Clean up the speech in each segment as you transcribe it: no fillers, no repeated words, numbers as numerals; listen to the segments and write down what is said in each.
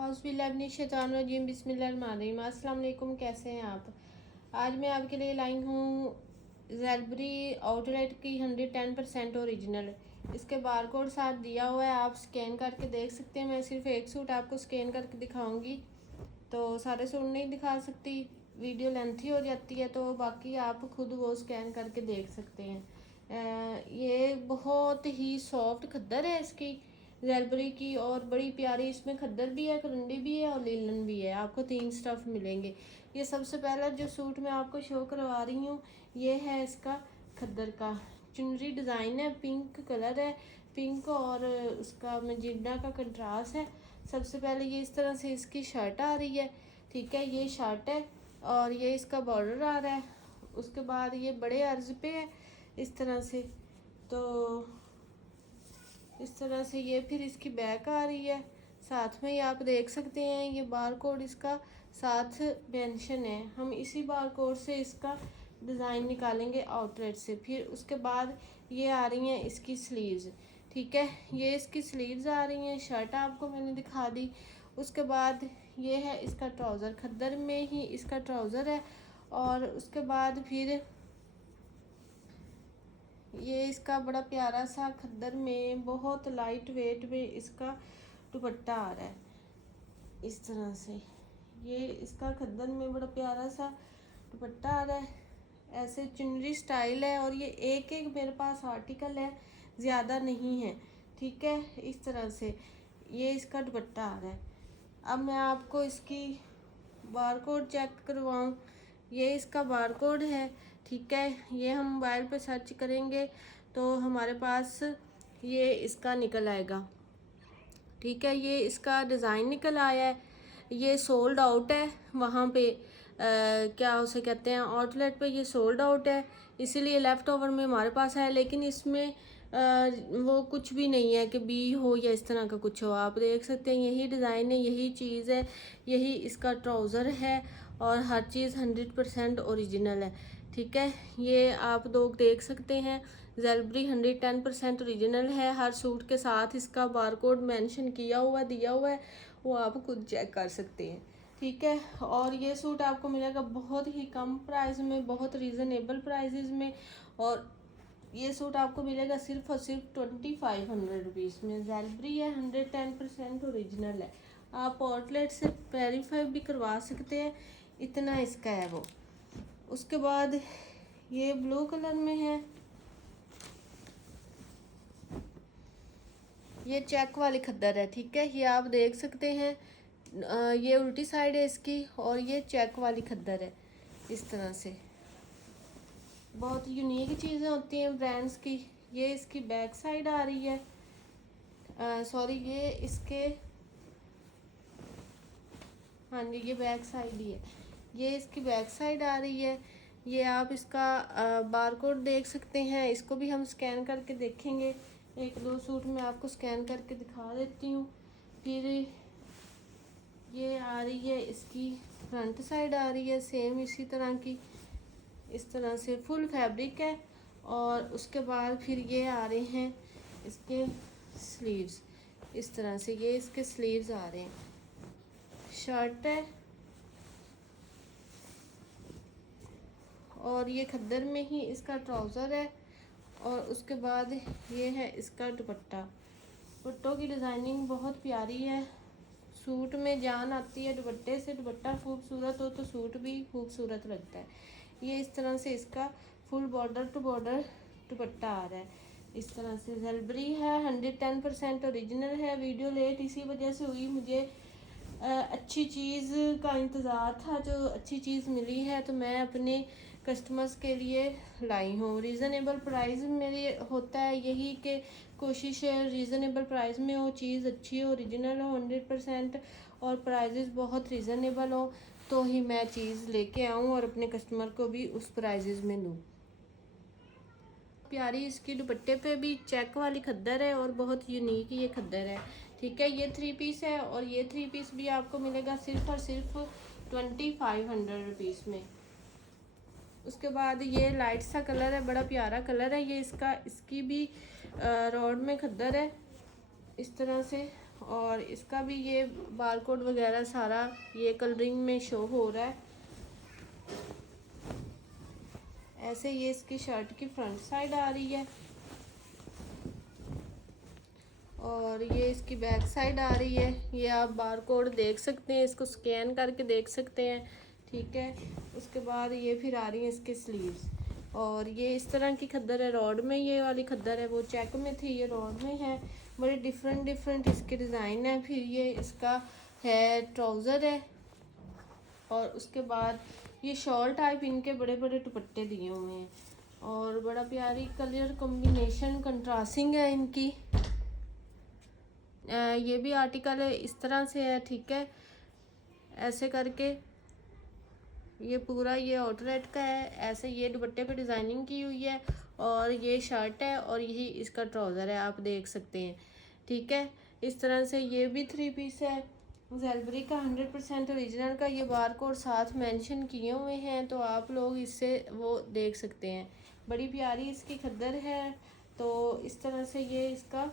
औज़ुबिल्लाहिमिनश्शैतानिर्रजीम बिस्मिल्लाहिर्रहमानिर्रहीम। अस्सलाम वालेकुम, कैसे हैं आप। आज मैं आपके लिए लाई हूँ ज़ेलबरी आउटलेट की 110% ओरिजिनल। इसके बारकोड साथ दिया हुआ है, आप स्कैन करके देख सकते हैं। मैं सिर्फ एक सूट आपको स्कैन करके दिखाऊंगी, तो सारे सूट नहीं दिखा सकती, वीडियो लेंथी हो जाती है, तो बाकी आप खुद वो स्कैन करके देख सकते हैं। ये बहुत ही सॉफ्ट खद्दर है इसकी ज़ेलबरी की, और बड़ी प्यारी इसमें खद्दर भी है, करंडी भी है और लीलन भी है। आपको 3 स्टफ़ मिलेंगे। ये सबसे पहला जो सूट मैं आपको शो करवा रही हूँ, ये है इसका खद्दर का चुनरी डिज़ाइन है, पिंक कलर है, पिंक और उसका मजिंडा का कंट्रास्ट है। सबसे पहले ये इस तरह से इसकी शर्ट आ रही है, ठीक है, ये शर्ट है और ये इसका बॉर्डर आ रहा है। उसके बाद ये बड़े अर्ज पे है इस तरह से, तो इस तरह से ये फिर इसकी बैक आ रही है। साथ में ही आप देख सकते हैं ये बार कोड इसका साथ मेंशन है। हम इसी बार कोड से इसका डिज़ाइन निकालेंगे आउटलेट से। फिर उसके बाद ये आ रही हैं इसकी स्लीव्स, ठीक है, ये इसकी स्लीव्स आ रही हैं। शर्ट आपको मैंने दिखा दी। उसके बाद ये है इसका ट्राउज़र, खद्दर में ही इसका ट्राउज़र है। और उसके बाद फिर ये इसका बड़ा प्यारा सा खद्दर में बहुत लाइट वेट में इसका दुपट्टा आ रहा है इस तरह से। ये इसका खद्दर में बड़ा प्यारा सा दुपट्टा आ रहा है, ऐसे चुनरी स्टाइल है। और ये एक एक मेरे पास आर्टिकल है, ज़्यादा नहीं है, ठीक है। इस तरह से ये इसका दुपट्टा आ रहा है। अब मैं आपको इसकी बारकोड चेक करवाऊँ। ये इसका बारकोड है, ठीक है। ये हम मोबाइल पे सर्च करेंगे तो हमारे पास ये इसका निकल आएगा, ठीक है। ये इसका डिज़ाइन निकल आया है। ये सोल्ड आउट है वहाँ पे, क्या उसे कहते हैं, आउटलेट पे ये सोल्ड आउट है, इसीलिए लेफ़्ट ओवर में हमारे पास है। लेकिन इसमें वो कुछ भी नहीं है कि बी हो या इस तरह का कुछ हो। आप देख सकते हैं यही डिज़ाइन है, यही चीज़ है, यही इसका ट्राउज़र है और हर चीज़ 100% ओरिजिनल है, ठीक है। ये आप लोग देख सकते हैं ज़ेलबरी 110% ओरिजिनल है। हर सूट के साथ इसका बारकोड मेंशन किया हुआ दिया हुआ है, वो आप खुद चेक कर सकते हैं, ठीक है। और ये सूट आपको मिलेगा बहुत ही कम प्राइस में, बहुत रीज़नेबल प्राइजेज़ में। और ये सूट आपको मिलेगा सिर्फ और सिर्फ 2500 रुपीज़ में। ज़ेलबरी है, 110% ओरिजिनल है। आप आउटलेट से वेरीफाई भी करवा सकते हैं, इतना इसका है वो। उसके बाद ये ब्लू कलर में है, ये चेक वाली खद्दर है, ठीक है। ये आप देख सकते हैं, ये उल्टी साइड है इसकी और ये चेक वाली खद्दर है इस तरह से। बहुत यूनिक चीज़ें होती हैं ब्रांड्स की। ये इसकी बैक साइड आ रही है, सॉरी ये इसके, हाँ जी ये बैक साइड ही है, ये इसकी बैक साइड आ रही है। ये आप इसका बारकोड देख सकते हैं, इसको भी हम स्कैन करके देखेंगे। एक दो सूट मैं आपको स्कैन करके दिखा देती हूँ। फिर ये आ रही है इसकी फ्रंट साइड आ रही है सेम इसी तरह की, इस तरह से फुल फैब्रिक है। और उसके बाद फिर ये आ रहे हैं इसके स्लीव्स, इस तरह से ये इसके स्लीव्स आ रहे हैं। शर्ट है और ये खद्दर में ही इसका ट्राउज़र है। और उसके बाद ये है इसका दुपट्टा। दुपट्टों की डिज़ाइनिंग बहुत प्यारी है, सूट में जान आती है दुपट्टे से। दुपट्टा खूबसूरत हो तो सूट भी खूबसूरत लगता है। ये इस तरह से इसका full border to border dupatta आ रहा है इस तरह से। ज़ेलबरी है, 110% ओरिजिनल है। वीडियो लेट इसी वजह से हुई, मुझे अच्छी चीज़ का इंतज़ार था, जो अच्छी चीज़ मिली है तो मैं अपने कस्टमर्स के लिए लाई हूँ। रीज़नेबल प्राइस मेरे होता है यही कि कोशिश रीज़नेबल प्राइस में हो, चीज़ अच्छी हो, ओरिजिनल हो 100% और प्राइजेस बहुत रीज़नेबल हो, तो ही मैं चीज़ लेके आऊँ और अपने कस्टमर को भी उस प्राइजेस में दूँ। प्यारी इसकी दुपट्टे पे भी चेक वाली खद्दर है और बहुत यूनिक ये खद्दर है, ठीक है। ये 3 पीस है और ये 3 पीस भी आपको मिलेगा सिर्फ और सिर्फ 2500 रुपीज़ में। उसके बाद ये लाइट सा कलर है, बड़ा प्यारा कलर है ये इसका। इसकी भी रोड में खद्दर है इस तरह से। और इसका भी ये बारकोड वगैरह सारा ये कलरिंग में शो हो रहा है। ऐसे ये इसकी शर्ट की फ्रंट साइड आ रही है और ये इसकी बैक साइड आ रही है। ये आप बारकोड देख सकते हैं, इसको स्कैन करके देख सकते हैं, ठीक है। उसके बाद ये फिर आ रही है इसके स्लीव्स और ये इस तरह की खद्दर है रॉड में। ये वाली खद्दर है वो चेक में थी, ये रॉड में है। बड़े डिफरेंट डिफरेंट इसके डिज़ाइन है। फिर ये इसका है ट्राउज़र है और उसके बाद ये शॉल टाइप इनके बड़े बड़े दुपट्टे दिए हुए हैं और बड़ा प्यारी कलर कॉम्बिनेशन कंट्रास्टिंग है इनकी। ये भी आर्टिकल है इस तरह से है, ठीक है। ऐसे करके ये पूरा ये आउटलेट का है। ऐसे ये दुपट्टे पे डिज़ाइनिंग की हुई है और ये शर्ट है और यही इसका ट्राउज़र है, आप देख सकते हैं, ठीक है। इस तरह से ये भी 3 पीस है ज़ेलबरी का 100% ओरिजिनल का। ये बारकोड साथ मेंशन किए हुए हैं तो आप लोग इससे वो देख सकते हैं। बड़ी प्यारी इसकी खद्दर है। तो इस तरह से ये इसका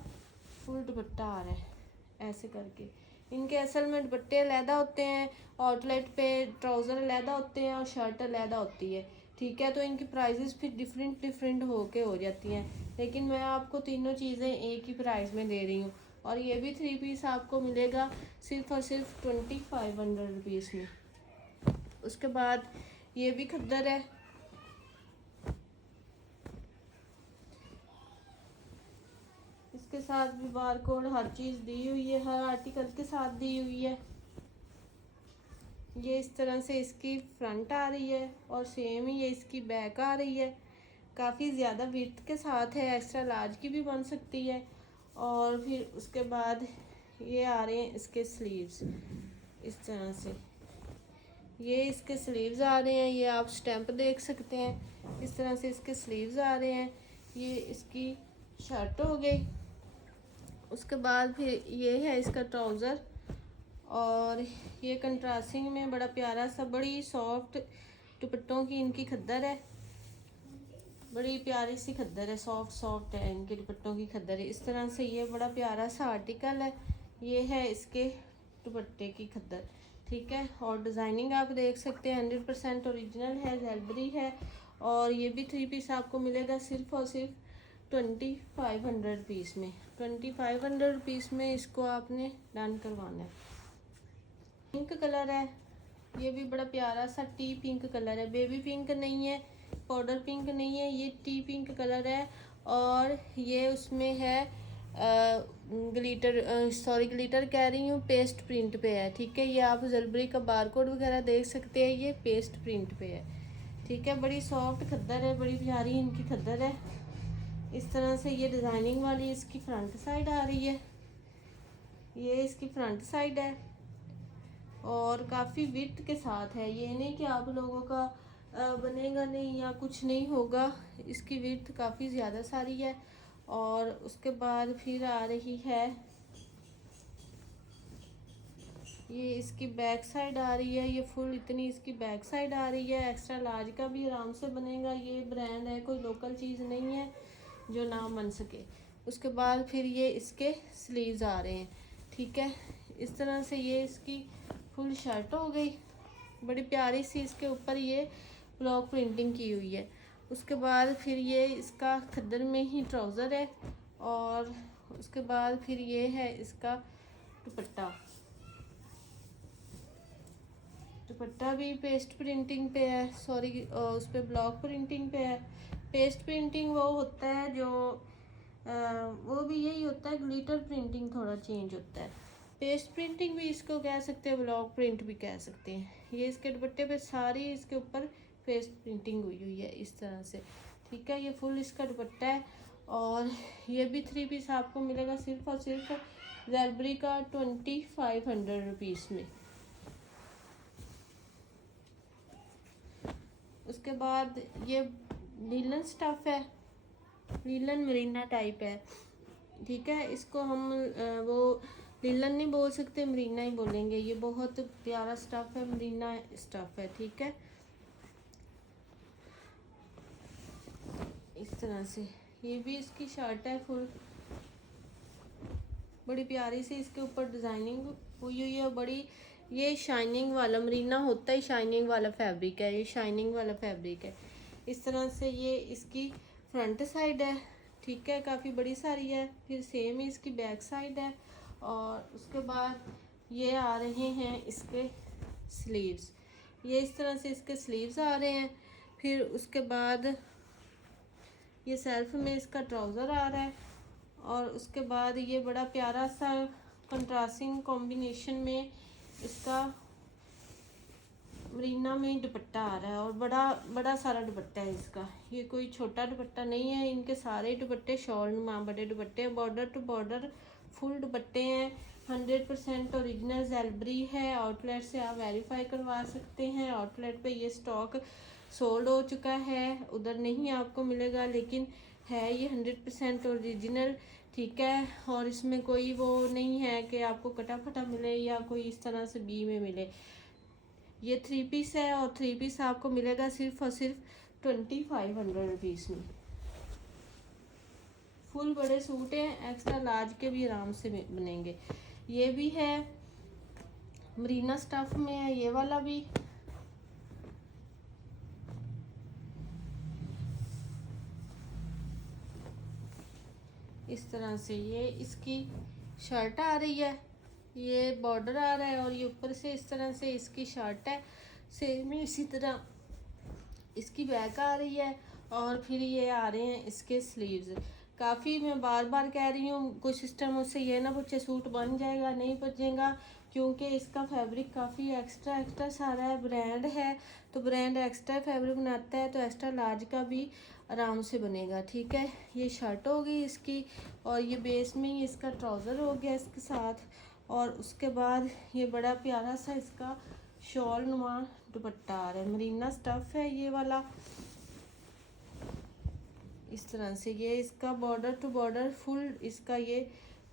फुल दुपट्टा आ रहा है ऐसे करके। इनके असल में दुपट्टे अलहदा होते हैं, आउटलेट पे ट्राउज़र अलहदा होते हैं और शर्ट अलहदा होती है, ठीक है। तो इनकी प्राइजेस फिर डिफरेंट डिफरेंट होके हो जाती हैं, लेकिन मैं आपको तीनों चीज़ें एक ही प्राइस में दे रही हूँ। और ये भी 3 पीस आपको मिलेगा सिर्फ और सिर्फ 2500 रुपीज़ में। उसके बाद ये भी खद्दर है, इसके साथ भी बारकोड हर चीज़ दी हुई है, हर आर्टिकल के साथ दी हुई है। ये इस तरह से इसकी फ्रंट आ रही है और सेम ही ये इसकी बैक आ रही है। काफ़ी ज़्यादा विड्थ के साथ है, एक्स्ट्रा लार्ज की भी बन सकती है। और फिर उसके बाद ये आ रहे हैं इसके स्लीव्स इस तरह से। ये इसके स्लीव्स आ रहे हैं, ये आप स्टैम्प देख सकते हैं। इस तरह से इसके स्लीव्स आ रहे हैं। ये इसकी शर्ट हो गई। उसके बाद फिर ये है इसका ट्राउज़र और ये कंट्रास्टिंग में बड़ा प्यारा सा बड़ी सॉफ्ट दुपट्टों की इनकी खद्दर है। बड़ी प्यारी सी खद्दर है, सॉफ्ट सॉफ्ट है इनके दुपट्टों की खद्दर है। इस तरह से ये बड़ा प्यारा सा आर्टिकल है। ये है इसके दुपट्टे की खद्दर, ठीक है। और डिज़ाइनिंग आप देख सकते हैं 100% ओरिजिनल है, ज़ेलबरी है। और ये भी 3 पीस आपको मिलेगा सिर्फ और सिर्फ 2500 रुपीज़ में। 2500 रुपीज़ में इसको आपने डन करवाना है। पिंक कलर है, ये भी बड़ा प्यारा सा टी पिंक कलर है। बेबी पिंक नहीं है, पाउडर पिंक नहीं है, ये टी पिंक कलर है। और ये उसमें है ग्लिटर, सॉरी ग्लिटर कह रही हूँ, पेस्ट प्रिंट पे है, ठीक है। ये आप ज़ेलबरी का बारकोड वगैरह देख सकते हैं, ये पेस्ट प्रिंट पे है, ठीक है। बड़ी सॉफ्ट खद्दर है, बड़ी प्यारी इनकी खद्दर है। इस तरह से ये डिज़ाइनिंग वाली इसकी फ्रंट साइड आ रही है। ये इसकी फ्रंट साइड है और काफ़ी विड्थ के साथ है। ये नहीं कि आप लोगों का बनेगा नहीं या कुछ नहीं होगा, इसकी विड्थ काफ़ी ज़्यादा सारी है। और उसके बाद फिर आ रही है ये इसकी बैक साइड आ रही है। ये फुल इतनी इसकी बैक साइड आ रही है। एक्स्ट्रा लार्ज का भी आराम से बनेगा। ये ब्रांड है, कोई लोकल चीज़ नहीं है जो ना बन सके। उसके बाद फिर ये इसके स्लीव्स आ रहे हैं, ठीक है। इस तरह से ये इसकी फुल शर्ट हो गई। बड़ी प्यारी सी इसके ऊपर ये ब्लॉक प्रिंटिंग की हुई है। उसके बाद फिर ये इसका खद्दर में ही ट्राउज़र है और उसके बाद फिर ये है इसका दुपट्टा। दुपट्टा भी पेस्ट प्रिंटिंग पे है, सॉरी उस पर ब्लॉक प्रिंटिंग पे है। पेस्ट प्रिंटिंग वो होता है जो वो भी यही होता है, ग्लिटर प्रिंटिंग थोड़ा चेंज होता है। पेस्ट प्रिंटिंग भी इसको कह सकते हैं, ब्लॉक प्रिंट भी कह सकते हैं। ये इसके दुपट्टे पे सारी इसके ऊपर पेस्ट प्रिंटिंग हुई हुई है इस तरह से, ठीक है। ये फुल इसका दुपट्टा है और ये भी 3 पीस आपको मिलेगा सिर्फ और सिर्फ ज़ेलबरी का 2500 रुपीज़ में। उसके बाद ये लीलन स्टफ़ है, लीलन मरीना टाइप है, ठीक है। इसको हम वो लीलन नहीं बोल सकते, मरीना ही बोलेंगे। ये बहुत प्यारा स्टफ़ है, मरीना स्टफ़ है, ठीक है। इस तरह से ये भी इसकी शर्ट है फुल। बड़ी प्यारी सी इसके ऊपर डिज़ाइनिंग हुई हुई है बड़ी। ये शाइनिंग वाला मरीना होता है, शाइनिंग वाला फैब्रिक है, ये शाइनिंग वाला फैब्रिक है। इस तरह से ये इसकी फ्रंट साइड है, ठीक है, काफ़ी बड़ी सारी है। फिर सेम ही इसकी बैक साइड है और उसके बाद ये आ रहे हैं इसके स्लीव्स। ये इस तरह से इसके स्लीव्स आ रहे हैं। फिर उसके बाद ये सेल्फ में इसका ट्राउज़र आ रहा है और उसके बाद ये बड़ा प्यारा सा कंट्रास्टिंग कॉम्बिनेशन में इसका मरीना में दुपट्टा आ रहा है और बड़ा बड़ा सारा दुपट्टा है इसका। ये कोई छोटा दुपट्टा नहीं है, इनके सारे दुपट्टे शॉल नुमा बड़े दुपट्टे हैं, बॉर्डर टू बॉर्डर फुल दुपट्टे हैं। 100% ओरिजिनल ज़ेलबरी है। आउटलेट से आप वेरीफाई करवा सकते हैं। आउटलेट पे ये स्टॉक सोल्ड हो चुका है, उधर नहीं आपको मिलेगा, लेकिन है ये 100% ओरिजिनल, ठीक है। और इसमें कोई वो नहीं है कि आपको कटा फटा मिले या कोई इस तरह से बी में मिले। ये 3 पीस है और 3 पीस आपको मिलेगा सिर्फ और सिर्फ 2500 रुपीज़ में। फुल बड़े सूट हैं, एक्स्ट्रा लार्ज के भी आराम से बनेंगे। ये भी है मरीना स्टफ में है, ये वाला भी। इस तरह से ये इसकी शर्ट आ रही है, ये बॉर्डर आ रहा है और ये ऊपर से इस तरह से इसकी शर्ट है। सेम इसी तरह इसकी बैक आ रही है और फिर ये आ रहे हैं इसके स्लीव्स। काफ़ी मैं बार बार कह रही हूँ, कुछ सिस्टम मुझसे ये ना पूछे सूट बन जाएगा, नहीं बचेगा, क्योंकि इसका फैब्रिक काफ़ी एक्स्ट्रा सारा है। ब्रांड है तो ब्रांड एक्स्ट्रा फैब्रिक बनाता है, तो एक्स्ट्रा लार्ज का भी आराम से बनेगा, ठीक है। ये शर्ट हो गई इसकी और ये बेस में ही इसका ट्राउज़र हो गया इसके साथ। और उसके बाद ये बड़ा प्यारा सा इसका शॉल नुमा दुपट्टा आ रहा है, मरीना स्टफ है ये वाला। इस तरह से ये इसका बॉर्डर टू बॉर्डर फुल इसका ये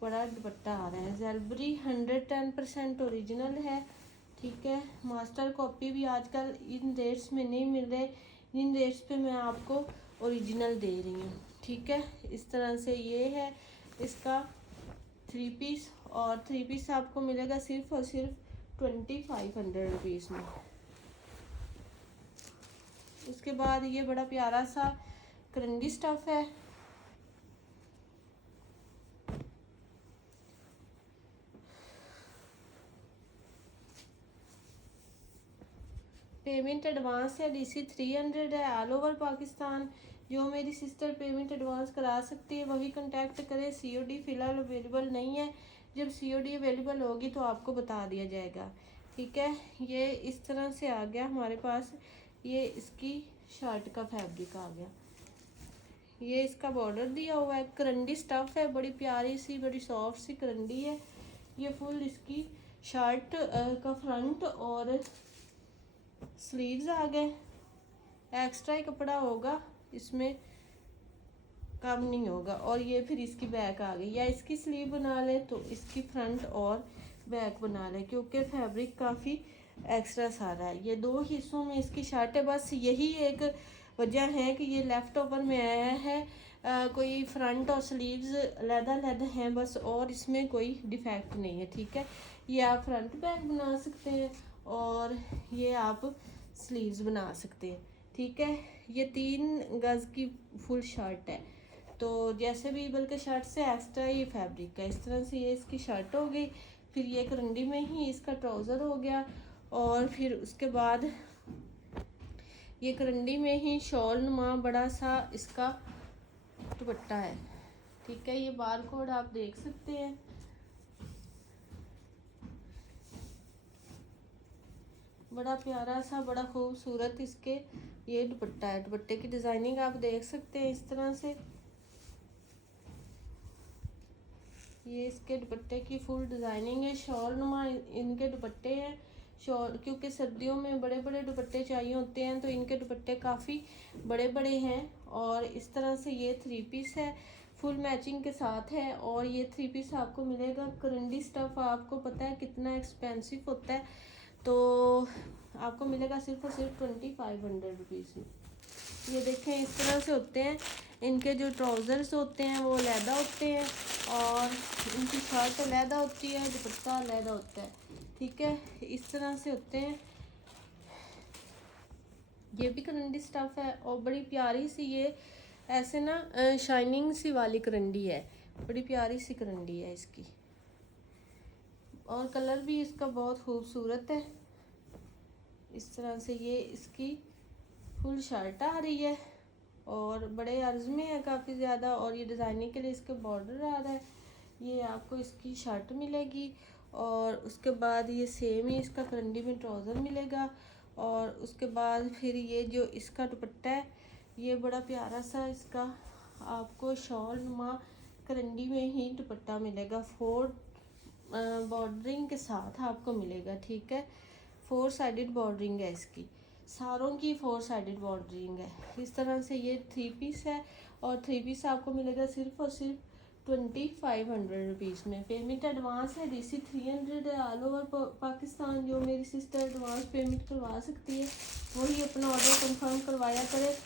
बड़ा दुपट्टा आ रहा है। ज़ेलबरी 110% ओरिजिनल है, ठीक है। मास्टर कॉपी भी आजकल इन रेट्स में नहीं मिल रहे, इन रेट्स पे मैं आपको ओरिजिनल दे रही हूँ, ठीक है। इस तरह से ये है इसका 3 पीस और 3 पीस आपको मिलेगा सिर्फ और सिर्फ 2500 रुपीज़ में। उसके बाद ये बड़ा प्यारा सा करंडी स्टफ है, पेमेंट एडवांस है, DC 300 है, ऑल ओवर पाकिस्तान। जो मेरी सिस्टर पेमेंट एडवांस करा सकती है वही कांटेक्ट करें। COD फ़िलहाल अवेलेबल नहीं है, जब COD अवेलेबल होगी तो आपको बता दिया जाएगा, ठीक है। ये इस तरह से आ गया हमारे पास, ये इसकी शर्ट का फैब्रिक आ गया। ये इसका बॉर्डर दिया हुआ है, करंडी स्टफ है, बड़ी प्यारी सी बड़ी सॉफ्ट सी करंडी है। ये फुल इसकी शर्ट का फ्रंट और स्लीव्स आ गए। एक्स्ट्रा ही कपड़ा होगा, इसमें कम नहीं होगा। और ये फिर इसकी बैक आ गई, या इसकी स्लीव बना ले तो इसकी फ्रंट और बैक बना ले, क्योंकि फैब्रिक काफ़ी एक्स्ट्रा सारा है। ये 2 हिस्सों में इसकी शर्ट है, बस यही एक वजह है कि ये लेफ़्ट ओवर में आया है। कोई फ्रंट और स्लीव्स अलग हैं बस, और इसमें कोई डिफेक्ट नहीं है, ठीक है। ये आप फ्रंट बैक बना सकते हैं और ये आप स्लीव्स बना सकते हैं, ठीक है। ये 3 गज़ की फुल शर्ट है, तो जैसे भी बल्कि शर्ट से एक्स्ट्रा ये फैब्रिक है। इस तरह से ये इसकी शर्ट हो गई, फिर ये करंडी में ही इसका ट्राउज़र हो गया और फिर उसके बाद ये करंडी में ही शॉल नुमा बड़ा सा इसका दुपट्टा है, ठीक है। ये बार कोड आप देख सकते हैं। बड़ा प्यारा सा बड़ा खूबसूरत इसके ये दुपट्टा है। दुपट्टे की डिज़ाइनिंग आप देख सकते हैं इस तरह से। ये इसके दुपट्टे की फुल डिज़ाइनिंग है। शॉल नुमा इनके दुपट्टे हैं। शॉल क्योंकि सर्दियों में बड़े बड़े दुपट्टे चाहिए होते हैं, तो इनके दुपट्टे काफ़ी बड़े बड़े हैं। और इस तरह से ये 3 पीस है, फुल मैचिंग के साथ है। और ये 3 पीस आपको मिलेगा। करंडी स्टफ़ आपको पता है कितना एक्सपेंसिव होता है, तो आपको मिलेगा सिर्फ और सिर्फ 2500 रुपीज़ में। ये देखें इस तरह से होते हैं। इनके जो ट्राउज़र्स होते हैं वो अलहदा होते हैं और इनकी शर्ट अलहदा होती है, दुपट्टा अलहदा होता है, ठीक है। इस तरह से होते हैं। ये भी करंडी स्टफ़ है और बड़ी प्यारी सी ये ऐसे ना शाइनिंग सी वाली करंडी है, बड़ी प्यारी सी करंडी है इसकी और कलर भी इसका बहुत खूबसूरत है। इस तरह से ये इसकी फुल शर्ट आ रही है और बड़े अर्ज में है काफ़ी ज़्यादा और ये डिज़ाइनिंग के लिए इसके बॉर्डर आ रहा है। ये आपको इसकी शर्ट मिलेगी और उसके बाद ये सेम ही इसका करंडी में ट्राउज़र मिलेगा और उसके बाद फिर ये जो इसका दुपट्टा है ये बड़ा प्यारा सा इसका आपको शॉल नुमा करंडी में ही दुपट्टा मिलेगा, 4 बॉर्डरिंग के साथ आपको मिलेगा, ठीक है। 4 साइडेड बॉर्डरिंग है इसकी, सारों की 4 साइडेड बॉर्डरिंग है। इस तरह से ये 3 पीस है और 3 पीस आपको मिलेगा सिर्फ और सिर्फ 2500 रुपीज़ में। पेमेंट एडवांस है, DC 300 है ऑल ओवर पाकिस्तान। जो मेरी सिस्टर एडवांस पेमेंट करवा सकती है वही अपना ऑर्डर कंफर्म करवाया करे।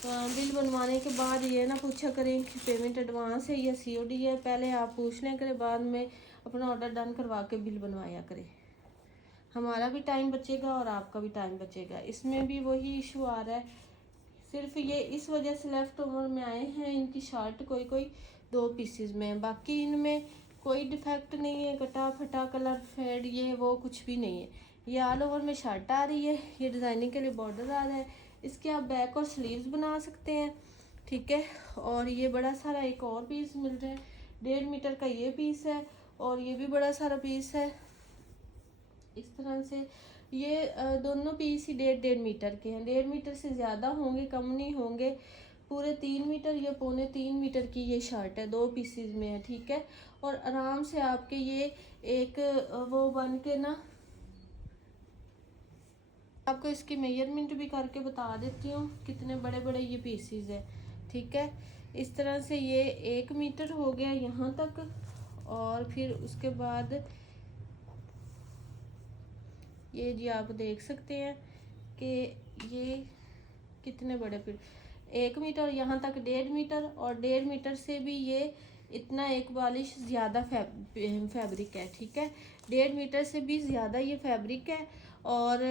बिल बनवाने के बाद ये ना पूछा करें कि पेमेंट एडवांस है या COD है, पहले आप पूछ लें करें, बाद में अपना ऑर्डर डन करवा के बिल बनवाया करें। हमारा भी टाइम बचेगा और आपका भी टाइम बचेगा। इसमें भी वही इशू आ रहा है, सिर्फ ये इस वजह से लेफ़्ट ओवर में आए हैं इनकी शर्ट कोई 2 पीसेस में, बाकी इनमें कोई डिफेक्ट नहीं है, कटा फटा कलर फेड ये वो कुछ भी नहीं है। ये ऑल ओवर में शर्ट आ रही है, ये डिज़ाइनिंग के लिए बॉर्डर आ रहा है, इसके आप बैक और स्लीव्स बना सकते हैं, ठीक है। और ये बड़ा सारा एक और पीस मिल रहा है, 1.5 मीटर का ये पीस है और ये भी बड़ा सारा पीस है। इस तरह से ये दोनों पीस ही 1.5 मीटर के हैं, 1.5 मीटर से ज़्यादा होंगे, कम नहीं होंगे। पूरे 3 मीटर या पौने 3 मीटर की ये शर्ट है, 2 पीसीज में है, ठीक है। और आराम से आपके ये एक वो बन के ना, आपको इसकी मेजरमेंट भी करके बता देती हूँ कितने बड़े बड़े ये पीसीज है, ठीक है। इस तरह से ये 1 मीटर हो गया यहाँ तक और फिर उसके बाद ये जी आप देख सकते हैं कि ये कितने बड़े 1 मीटर यहाँ तक 1.5 मीटर और 1.5 मीटर से भी ये इतना एक बालिश ज़्यादा फैब्रिक है, ठीक है। 1.5 मीटर से भी ज़्यादा ये फैब्रिक है और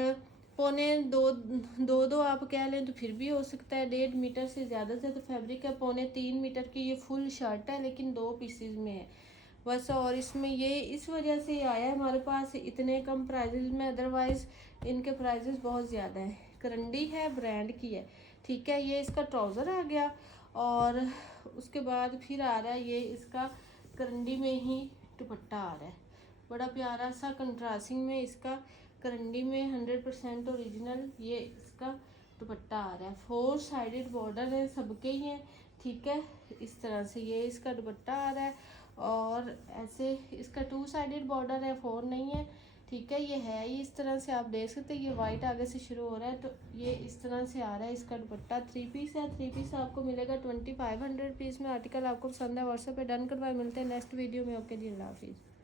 पौने दो आप कह लें तो फिर भी हो सकता है। 1.5 मीटर से ज़्यादा फैब्रिक है, पौने 3 मीटर की ये फुल शर्ट है लेकिन 2 पीसेज में है बस। और इसमें ये इस वजह से आया है हमारे पास इतने कम प्राइजेज में, अदरवाइज़ इनके प्राइजेस बहुत ज़्यादा हैं। करंडी है, ब्रांड की है, ठीक है। ये इसका ट्राउज़र आ गया और उसके बाद फिर आ रहा है ये इसका करंडी में ही दुपट्टा आ रहा है, बड़ा प्यारा सा कंट्रास्टिंग में इसका करंडी में 100% ओरिजिनल ये इसका दुपट्टा आ रहा है। 4 साइडेड बॉर्डर है, सबके ही हैं, ठीक है। इस तरह से ये इसका दुपट्टा आ रहा है और ऐसे इसका 2 साइडेड बॉर्डर है, 4 नहीं है, ठीक है। ये है ही इस तरह से, आप देख सकते हैं ये वाइट आगे से शुरू हो रहा है, तो ये इस तरह से आ रहा है इसका दुपट्टा। 3 पीस है, 3 पीस आपको मिलेगा 2500 रुपीज़ में। आर्टिकल आपको पसंद है व्हाट्सएप पे डन करवाए। मिलते हैं नेक्स्ट वीडियो में। ओके जी, अल्लाह हाफिज़।